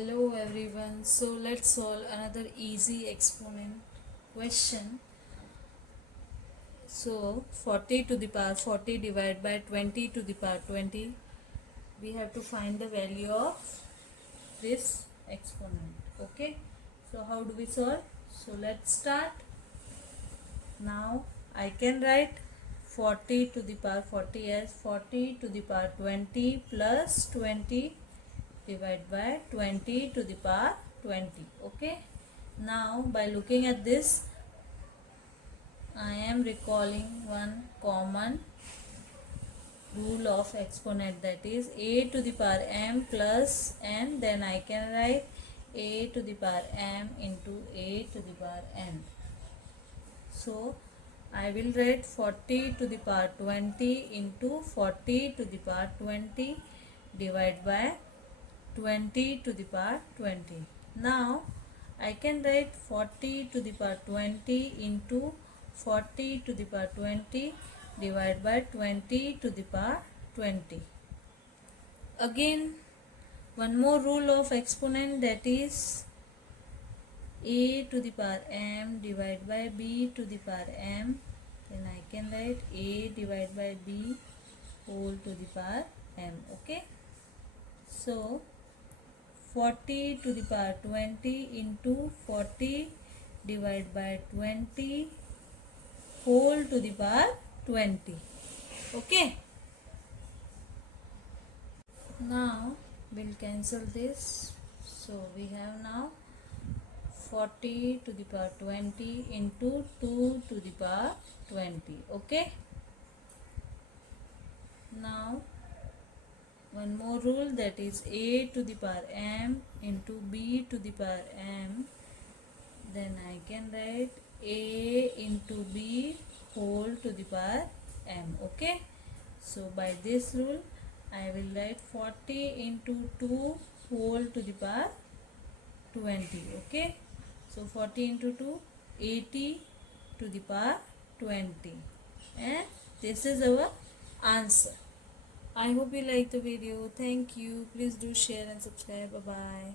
Hello everyone. So let's solve another easy exponent question. So 40 to the power 40 divided by 20 to the power 20. We have to find the value of this exponent. Okay. So how do we solve? So let's start. Now I can write 40 to the power 40 as 40 to the power 20 plus 20 divided by 20 to the power 20. Okay. Now by looking at this, I am recalling one common rule of exponent, that is a to the power m plus n. Then I can write a to the power m into a to the power n. So I will write 40 to the power 20 into 40 to the power 20 divided by 20 to the power 20. Now I can write 40 to the power 20 into 40 to the power 20 divided by 20 to the power 20. Again, one more rule of exponent, that is a to the power m divided by b to the power m. Then I can write a divided by b whole to the power m. Okay. So 40 to the power 20 into 40 divided by 20 whole to the power 20. Okay. Now we'll cancel this. So we have now 40 to the power 20 into 2 to the power 20. Okay. Now one more rule, that is a to the power m into b to the power m. Then I can write a into b whole to the power m. Okay. So by this rule I will write 40 into 2 whole to the power 20. Okay. So 40 into 2, 80 to the power 20. And this is our answer. I hope you like the video. Thank you. Please do share and subscribe. Bye bye.